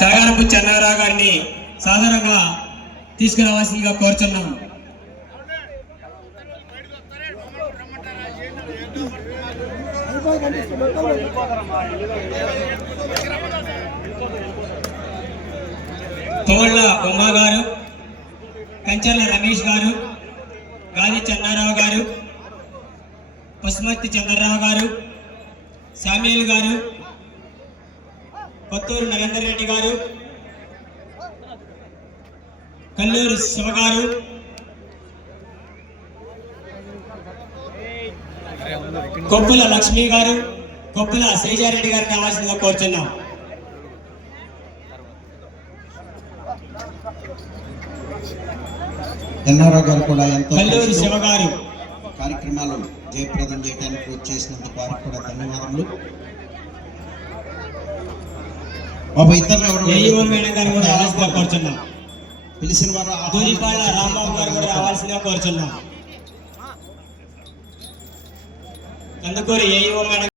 తాగారపు చెన్నారావు గారిని సాధారణంగా తీసుకురావాల్సిందిగా కోరుచున్నాం. తోళ్ల ఉమా గారు, కంచర్ల రమేష్ గారు, గాది చెన్నారావు గారు, పశుమతి చంద్రరావు గారు, శామ్యుల్ గారు, కొత్తూరు నరేందర్ రెడ్డి గారు, కల్లూరు శివ గారు, కొప్పుల లక్ష్మి గారు, కొప్పుల శ్రీజారెడ్డి గారు కావాల్సిందిగా కోరుచున్నాం. చెన్నారావు గారు కూడా ఎంతో కల్లూరు శివ గారు కార్యక్రమాలు జయప్రదం చేయడానికి చేసినందుకు వారికి కూడా ధన్యవాదములు. బాబు ఇద్దరు మేడం గారు కూడా రావాల్సిందిగా కోరుచున్నాం. పిలిచిన వారు దూలిపాళ్ళ రాంబాబు గారు కూడా రావాల్సిందిగా కోరుచున్నాం. Kandukur AEO madam